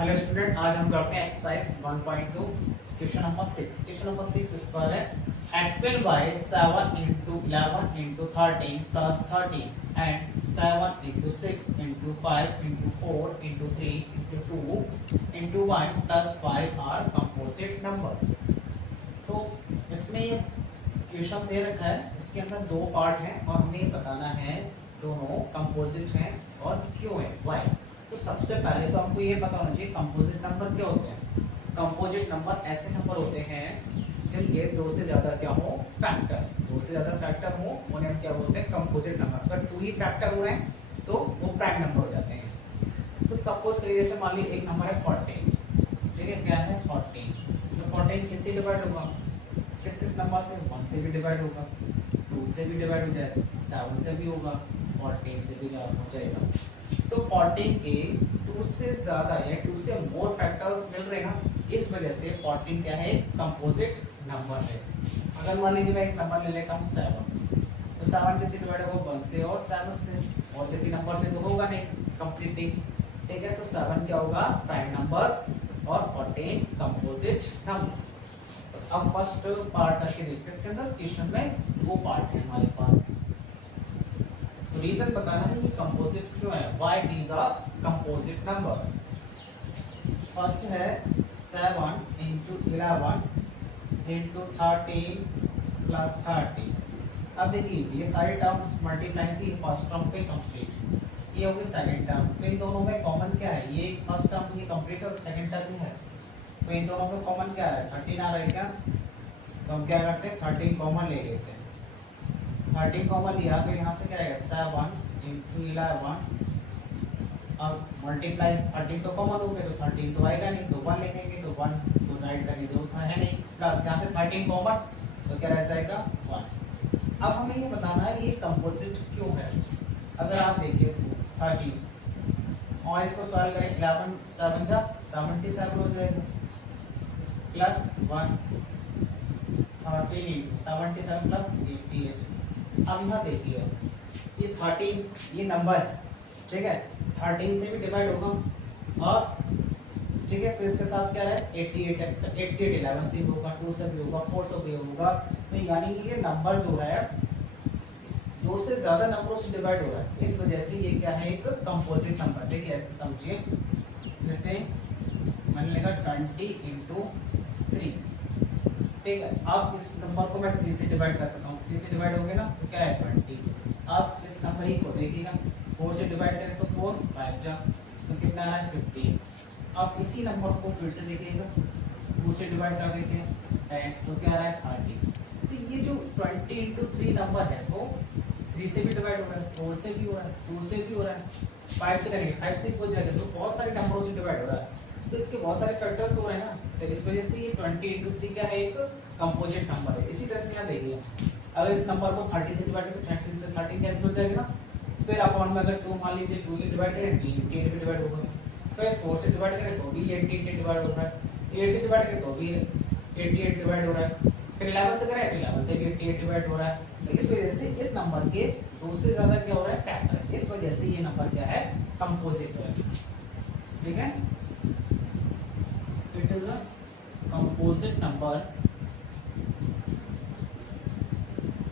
Hello student, आज हम करते हैं exercise 1.2 question number 6। Question number 6 इस पर है explain why 7 into 11 into 13 plus 13 and 7 into 6 into 5 into 4 into 3 into 2 into 1 plus 5 are composite number। तो इसमें क्वेश्चन दे रखा है, इसके अंदर दो पार्ट हैं और हमें ये बताना है दोनों कंपोजिट हैं और क्यों है, व्हाई। तो सबसे पहले तो हमको ये पता होना चाहिए कंपोजिट नंबर क्या होते हैं। कंपोजिट नंबर ऐसे नंबर होते हैं जिनके दो से ज्यादा क्या हो, फैक्टर। दो से ज्यादा फैक्टर हो उन्हें हम क्या बोलते हैं, कंपोजिट नंबर। अगर टू ही फैक्टर हो रहे हैं तो वो प्राइम नंबर हो जाते हैं। तो सपोज करिए जैसे मान लीजिए एक नंबर है 14, ठीक है, क्या है 14। तो 14 किससे डिवाइड होगा, किस किस नंबर से, 1 से भी डिवाइड होगा, 2 से भी डिवाइड हो जाएगा, 7 से भी होगा, 14 से भी हो जाएगा। तो 14 के 2 से ज्यादा या 2 से मोर फैक्टर्स मिल रहे हैं ना, इस वजह से 14 क्या है, कंपोजिट नंबर है। अगर मान लीजिए मैं एक नंबर ले लेता हूँ 7, तो 7 किसी डिवाइड होगा 1 से और 7 से, और किसी नंबर से तो होगा नहीं कंप्लीटली, ठीक है। तो 7 क्या होगा, प्राइम नंबर और 14 कंपोजिट नंबर। अब फर्स्ट पार्ट आके देखते हैं, इसके अंदर क्वेश्चन में दो पार्ट है हमारे पास। तो रीजन बताना है ये कंपोजिट क्यों है, why these are composite number. First है 7 into 11 into 13 plus 30। अब देखिए ये सारी टर्म्स मल्टीप्लाई की फर्स्ट टर्म पे कंप्लीट, ये होगी सेकंड टर्म। तो इन दोनों में कॉमन क्या है, ये फर्स्ट टर्म ये कंप्लीट और सेकंड टर्म है। तो इन दोनों में कॉमन क्या है, 13 आ रहा है क्या, तो हम क्या करते हैं 13 कॉमन ले लेते हैं। 13 कॉमन लिया तो यहाँ से क्या आएगा 7 into 11। अब मल्टीप्लाई 13 तो कॉमन हो गए तो 13 तो आएगा नहीं, तो 1 लिखेंगे तो 1 तो राइट करेंगे तो है नहीं, प्लस यहाँ से 13 कॉमन तो क्या रह जाएगा 1। अब हमें ये बताना है ये कंपोजिट क्यों है। अगर आप देखिए इसको 13 और इसको सॉल्व करें, 11 7 जा 77 हो जाएगा, प्लस 1 13 77 प्लस 88। अब यहाँ देखिए ये 13 ये नंबर है, ठीक है, 13 से भी डिवाइड होगा और ठीक है, तो इसके साथ क्या है 88 है, तो 88 11 से भी होगा, 2 से भी होगा, 4 से भी होगा। तो यानी कि ये नंबर जो है दो से ज्यादा नंबरों से डिवाइड हो रहा है, इस वजह से ये क्या है, एक कंपोजिट नंबर। देखिए ऐसे समझिए, जैसे मैंने लिखा 20 into 3, ठीक है। अब इस नंबर को मैं 3 से डिवाइड कर सकता हूँ, 3 से डिवाइड हो गया ना तो क्या है 20। अब इस नंबर ही को देखिएगा 4 से डिवाइड करें तो 4 5 जा तो कितना आ रहा है 15। अब इसी नंबर को फिर से देखिएगा 2 से डिवाइड कर देते हैं 10 तो क्या आ रहा है 30। तो ये जो 20 into 3 नंबर है तो 3 से भी डिवाइड हो रहा है, 4 से भी हो रहा है, 2 से भी हो रहा है, 5 से करेंगे 5 से हो जाएगा, तो बहुत सारे नंबरों से डिवाइड हो रहा है। तो इसके बहुत सारे फैक्टर्स हो रहे हैं ना, तो इस वजह से ये 20 into 3 क्या है, एक कंपोजिट नंबर है। इसी तरह से यहाँ देखिए अगर इस नंबर को 30 से डिवाइड करें, 30 से 30 कैंसिल हो जाएगा ना, फिर अपॉन में अगर 2 मान लीजिए 2 से डिवाइड करें 88 में डिवाइड होगा, फिर 4 से डिवाइड करें तो भी 88 डिवाइड हो रहा है, 8 से डिवाइड करें तो भी 88 डिवाइड हो रहा है, फिर 11 से करें तो 11 से भी 88 डिवाइड हो रहा है। तो इस वजह से इस नंबर के दो से ज्यादा क्या हो रहा है, फैक्टर, इस वजह से ये नंबर क्या है, कंपोजिट है, ठीक है। It is a composite number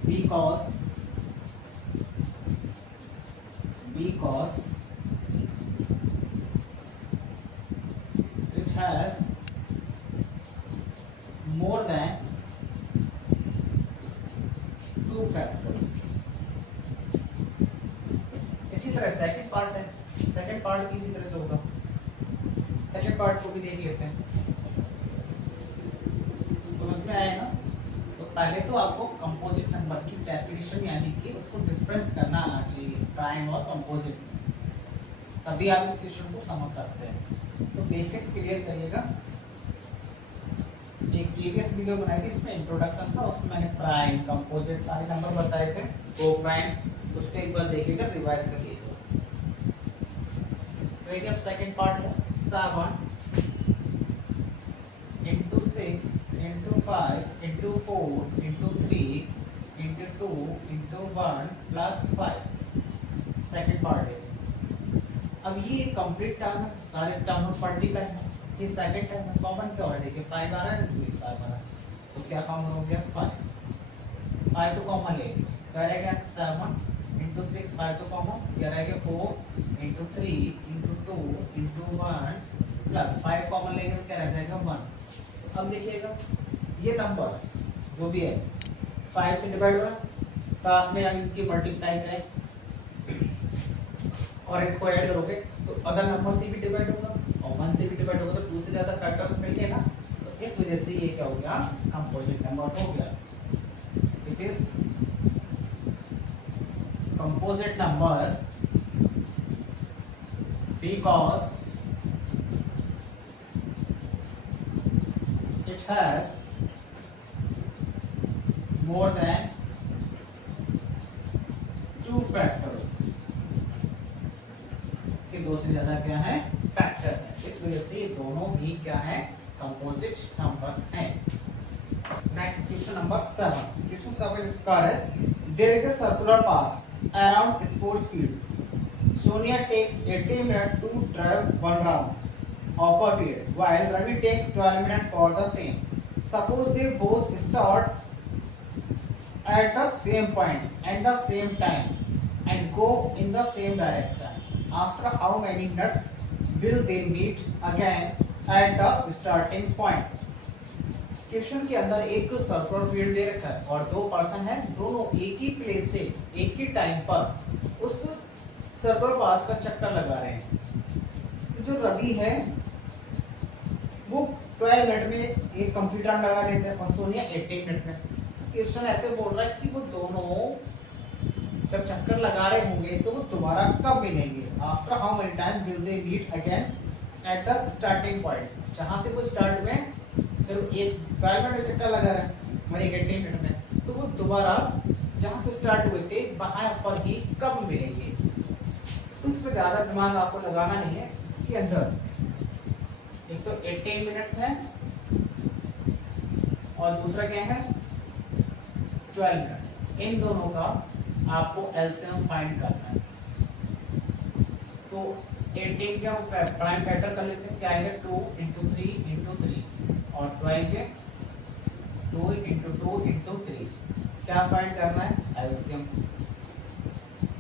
because it has more than 2 factors। इसी तरह सेकंड पार्ट है, सेकंड पार्ट भी इसी तरह से होगा, सेकंड पार्ट को भी देख लेते हैं, समझ में आएगा। तो पहले तो आपको कंपोजिट नंबर की डेफिनेशन यानी कि उसको डिफरेंस करना आना चाहिए, प्राइम और कंपोजिट, तभी आप इस क्वेश्चन को समझ सकते हैं। तो बेसिक्स क्लियर करिएगा। एक प्रीवियस वीडियो बनाई थी, इसमें इंट्रोडक्शन था, उसमें मैंने प्राइम कंपोजिट सारे नंबर बताए थे, को प्राइम, उसको एक बार देखिएगा, रिवाइज कर लीजिएगा। तो एक अब सेकंड पार्ट है 7 into 6 into 5 into 4 into 3 into 2 into 1 plus 5, second part है। अब ये कंप्लीट टर्म सारे टर्म्स मल्टीप्लाई है, ये सेकंड टर्म है, कॉमन क्या हो रहा है देखिए 5 आ रहा है, इसमें 5 आ रहा है, तो क्या कॉमन हो गया 5, 5 तो कॉमन ले, क्या रहेगा 7 इंटू 6, 5 तो कॉमन, क्या रहेगा 4 into 3 into 2 into 1 plus 5 common लेंगे तो क्या रह जाएगा 1। अब देखिएगा ये नंबर जो भी है 5 से डिवाइड हुआ, साथ में इनकी मल्टीप्लाई करें और इसको ऐड करोगे तो अगर नंबर से भी डिवाइड होगा और 1 से भी डिवाइड होगा तो 2 से ज्यादा फैक्टर्स मिल गए ना, तो इस वजह से ये क्या हो गया कंपोजिट नंबर हो गया। It is composite number because it has more than 2 factors, इसके 2 से ज्यादा क्या है फैक्टर है, इस वजह से ये दोनों भी क्या है कंपोजिट नंबर है। नेक्स्ट क्वेश्चन नंबर 7, क्वेश्चन 7 इसका है there is a circular path around sports field, Sonia takes 80 minutes to drive one round of a field while Ravi takes 12 minutes for the same. Suppose they both start at the same point and the same time and go in the same direction. After how many minutes will they meet again at the starting point? Question के अंदर एक circular field दे रखा है और दो person है, दोनों एक ही प्लेस से एक ही टाइम पर उस सर्कुलर पाथ का चक्कर लगा रहे हैं। तो जो रवि है वो 12 मिनट में एक कंप्लीट टाइम लगा देते हैं और सोनिया 80 मिनट में। क्वेश्चन ऐसे बोल रहा है कि वो दोनों जब चक्कर लगा रहे होंगे तो वो दोबारा कब मिलेंगे, after how many time will they meet again at the starting point, जहां से वो स्टार्ट हुए फिर एक 12 मिनट में चक्कर लगा रहे हैं और एक 80 मिनट में, तो वो दोबारा जहां से स्टार्ट हुए थे वहां पर ही कब मिलेंगे। तो इस पर ज्यादा दिमाग आपको लगाना नहीं है। इसके अंदर एक तो 80 मिनट्स है और दूसरा क्या है 12 मिनट्स, इन दोनों का आपको एलसीएम फाइंड करना है। तो 18 का प्राइम फैक्टर कर लेते हैं, क्या आएगा 2 इंटू 3 इंटू 3 और 12 के 2 इंटू 2 इंटू 3, क्या फाइंड करना है एलसीएम।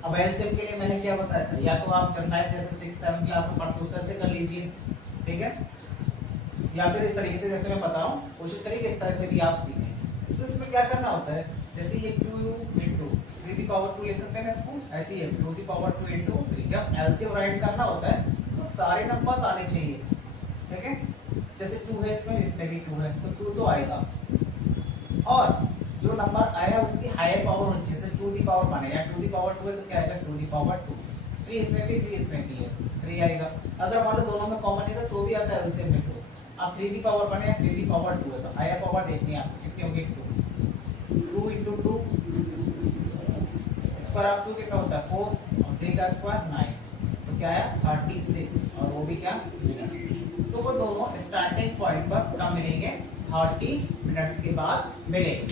अब एलसीएम के लिए मैंने क्या बताया था, या तो आप जब मैथ जैसे 6-7 क्लास में पढ़ते उस तरह से कर लीजिए, ठीक है, या फिर इस तरीके से जैसे मैं बता रहा हूँ कोशिश करिए कि इस तरह से भी आप सीखें। तो इसमें क्या करना होता है, जैसे ये 2 इंटू 3 ले सकते हैं इसको, ऐसे ही 2 इंटू 3, जब एलसीएम राइट करना होता है तो सारे नंबर्स आने चाहिए, ठीक है, जैसे 2 है इसमें भी 2 है तो 2 तो आएगा, और जो नंबर आया उसकी हायर पावर होनी चाहिए, जैसे 2 दी पावर 1 है या 2 दी पावर 2 है तो क्या आएगा 2 दी पावर 2, 3 इसमें भी 3 इसमें भी है 3 आएगा। अगर मान लो दोनों में कॉमन है तो भी आता है एलसीएम में, तो अब 3 दी पावर 1 है 3 दी पावर 2 है तो हायर पावर देखनी है आपको कितनी होगी 2 इंटू 2 स्क्वायर ऑफ 2 कितना होता है 4 और 3 का स्क्वायर 9, तो क्या आया 36 और वो भी क्या मिनट। तो वो दोनों स्टार्टिंग पॉइंट पर कब मिलेंगे 30 मिनट्स के बाद मिलेंगे।